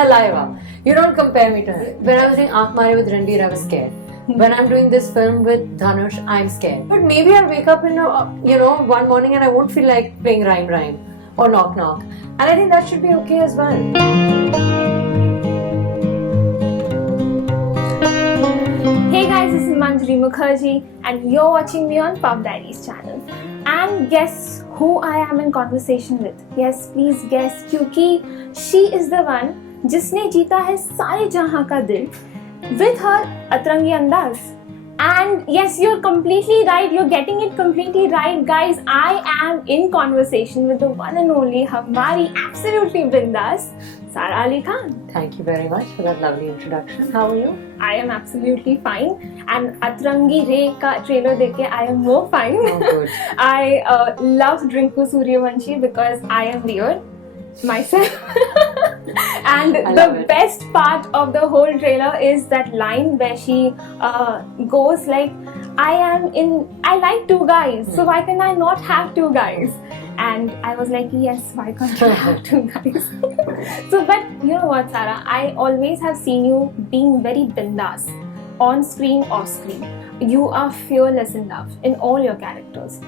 Saliva. You don't compare me to her. When I was doing Aankh Mare with Ranveer, I was scared. When I'm doing this film with Dhanush, I'm scared. But maybe I'll wake up in one morning and I won't feel like playing rhyme or knock knock. And I think that should be okay as well. Hey guys, this is Manjari Mukherjee and you're watching me on Pop Diaries channel. And guess who I am in conversation with? Yes, please guess, क्योंकि she is the one जिसने जीता है सारे जहां का दिल with her Atrangi andaz. And yes, you're completely right. You're getting it completely right, guys. I am in conversation with the one and only Hamari absolutely bindas, Sara Ali Khan. Thank you very much for that lovely introduction. How are you? I am absolutely fine. And Atrangi Re ka trailer dekhe, I am more fine. Oh, good. I love Rinku Suryavanshi because I am weird myself. And the best part of the whole trailer is that line where she goes like, I like two guys, so why can I not have two guys? And I was like, yes, why can't I have two guys? So, but you know what, Sara, I always have seen you being very bindas, on screen, off screen. You are fearless in love in all your characters.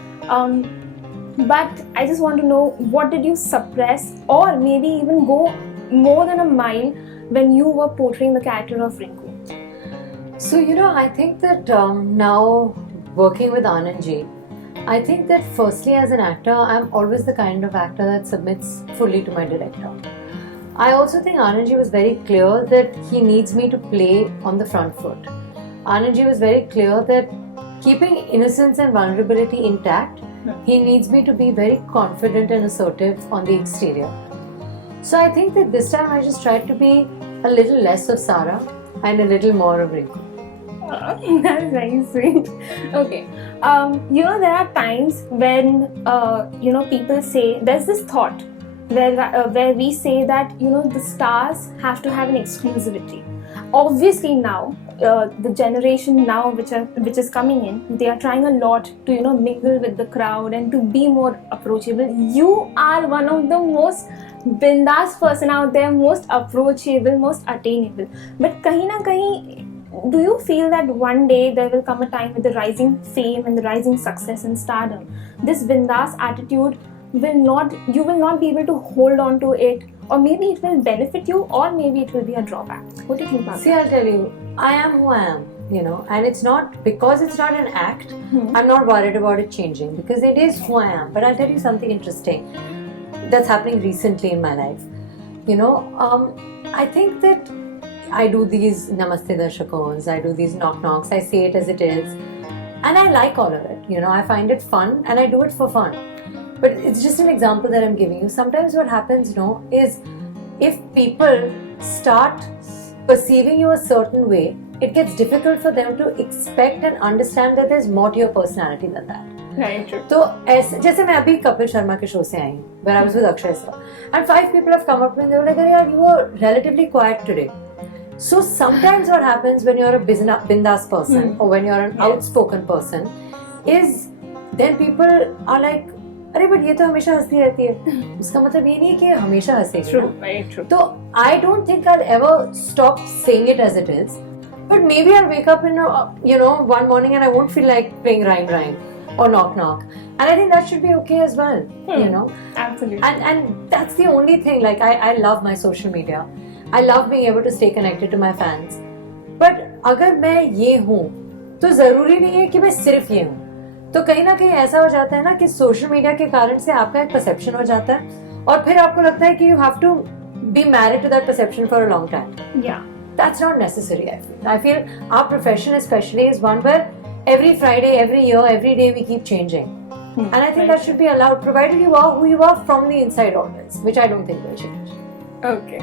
But I just want to know, what did you suppress or maybe even go more than a mile when you were portraying the character of Rinku? So, I think that now working with Anandji, I think that firstly as an actor, I'm always the kind of actor that submits fully to my director. I also think Anandji was very clear that he needs me to play on the front foot. Anandji was very clear that keeping innocence and vulnerability intact, he needs me to be very confident and assertive on the exterior. So I think that this time I just tried to be a little less of Sara and a little more of Rinku. That's very sweet. Okay. There are times when, people say, there's this thought where we say that, the stars have to have an exclusivity. Obviously now, the generation now which is coming in, they are trying a lot to mingle with the crowd and to be more approachable. You are one of the most bindas person out there, most approachable, most attainable. But kahin na kahin, do you feel that one day there will come a time with the rising fame and the rising success and stardom, this bindas attitude you will not be able to hold on to it, or maybe it will benefit you, or maybe it will be a drawback? What do you think about that? See, I'll tell you, I am who I am, and it's not, because it's not an act, I'm not worried about it changing, because it is who I am. But I'll tell you something interesting that's happening recently in my life. I think that I do these Namaste Darshakons, I do these knock knocks, I say it as it is, and I like all of it. I find it fun and I do it for fun. But it's just an example that I'm giving you. Sometimes what happens, is if people start perceiving you a certain way, it gets difficult for them to expect and understand that there's more to your personality than that. Right, true. So, जैसे मैं अभी कपिल शर्मा के show से आई हूँ, where I was with Akshay sir, and 5 people have come up to me and they were like, "Yaar, you were relatively quiet today." So sometimes what happens when you're a bindas person or when you're an outspoken person is then people are like, अरे but ये तो हमेशा हंसती रहती है, उसका मतलब ये नहीं है कि हमेशा हंसेगी. True, very true. तो I don't think I'll ever stop saying it as it is, but maybe I'll wake up in one morning and I won't feel like playing rhyme or knock knock, and I think that should be okay as well. Absolutely. And that's the only thing. Like I love my social media, I love being able to stay connected to my fans, but अगर मैं ये हूँ तो जरूरी नहीं है कि मैं सिर्फ ये हूँ. तो कहीं ना कहीं ऐसा हो जाता है ना कि सोशल मीडिया के कारण से आपका एक परसेप्शन हो जाता है और फिर आपको लगता है कि you have to be married to that perception for a long time. Yeah. That's not necessary, I feel our profession especially is one where every Friday, every year, every day we keep changing. And I think that should be allowed, provided you are who you are from the inside always, which I don't think will change. Okay.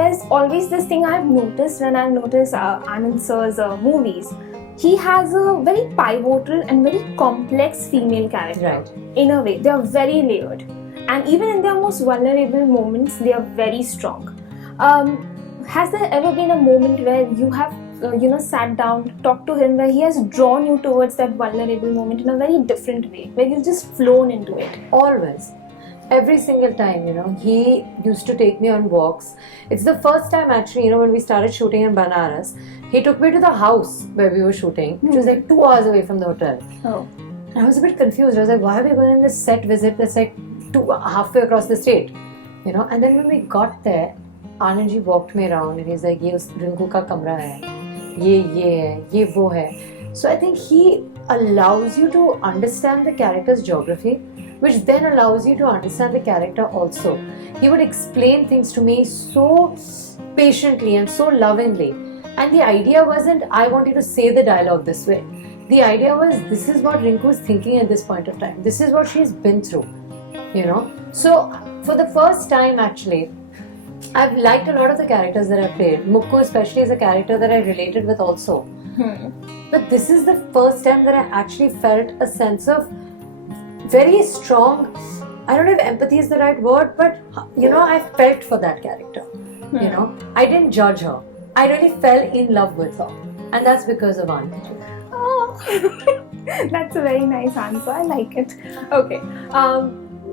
There's always this thing I've noticed when I've noticed Anand sir's movies. He has a very pivotal and very complex female character. Right. In a way, they are very layered. And even in their most vulnerable moments, they are very strong. Has there ever been a moment where you have sat down, talked to him, where he has drawn you towards that vulnerable moment in a very different way, where you've just flown into it? Always. Every single time, he used to take me on walks. It's the first time actually, when we started shooting in Banaras, he took me to the house where we were shooting, which was like 2 hours away from the hotel. Oh. And I was a bit confused. I was like, why are we going on this set visit that's like halfway across the state? And then when we got there, Anand ji walked me around and he's like, ye Rinku ka kamra hai, ye hai, ye wo hai. So I think he allows you to understand the character's geography, which then allows you to understand the character also. He would explain things to me so patiently and so lovingly. And the idea wasn't, I want you to say the dialogue this way. The idea was, this is what Rinku is thinking at this point of time. This is what she's been through, So, for the first time actually, I've liked a lot of the characters that I played. Mukku especially is a character that I related with also. But this is the first time that I actually felt a sense of very strong, I don't know if empathy is the right word, but I felt for that character. I didn't judge her. I really fell in love with her. And that's because of Anand. Oh, that's a very nice answer. I like it. Okay.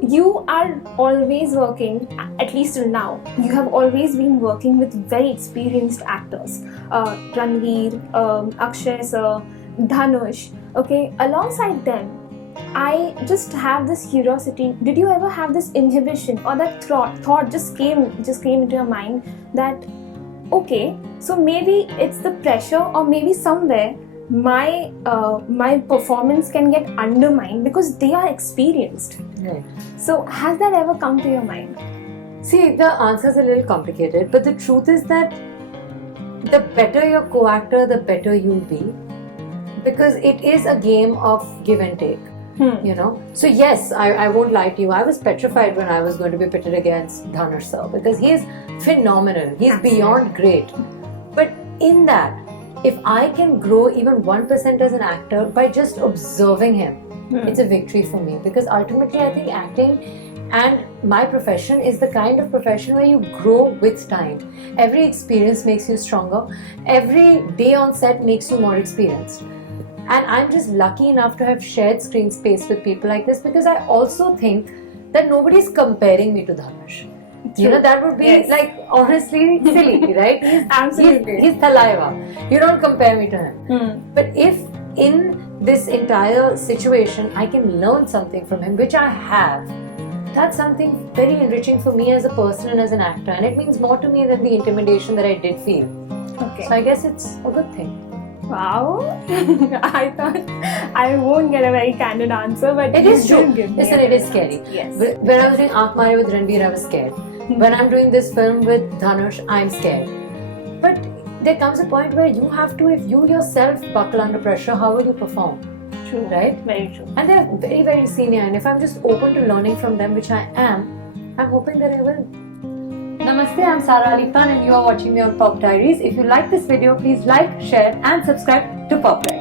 You are always working, at least till now, you have always been working with very experienced actors. Ranveer, Akshay sir, Dhanush. Okay, alongside them, I just have this curiosity. Did you ever have this inhibition or that thought just came into your mind that, okay, so maybe it's the pressure or maybe somewhere my performance can get undermined because they are experienced. Right. So has that ever come to your mind? See, the answer is a little complicated, but the truth is that the better your co-actor, the better you'll be, because it is a game of give and take. So yes, I won't lie to you, I was petrified when I was going to be pitted against Dhanush sir, because he is phenomenal, he's beyond great. But in that, if I can grow even 1% as an actor by just observing him, it's a victory for me, because ultimately I think acting and my profession is the kind of profession where you grow with time. Every experience makes you stronger, every day on set makes you more experienced. And I'm just lucky enough to have shared screen space with people like this, because I also think that nobody's comparing me to Dhanush. That would be like honestly silly, right? He's Thalaiva. You don't compare me to him. But if in this entire situation I can learn something from him, which I have, that's something very enriching for me as a person and as an actor. And it means more to me than the intimidation that I did feel. Okay. So I guess it's a good thing. Wow. I thought I won't get a very candid answer, but it is true. Listen, it is scary. Yes. When I was doing Aankh Mare with Ranveer, I was scared. When I'm doing this film with Dhanush, I'm scared. But there comes a point where you have to, if you yourself buckle under pressure, how will you perform? True. Right? Very true. And they're very, very senior, and if I'm just open to learning from them, which I am, I'm hoping that I will. Namaste, I'm Sara Ali Khan and you are watching me on Pop Diaries. If you like this video, please like, share and subscribe to Pop Diaries.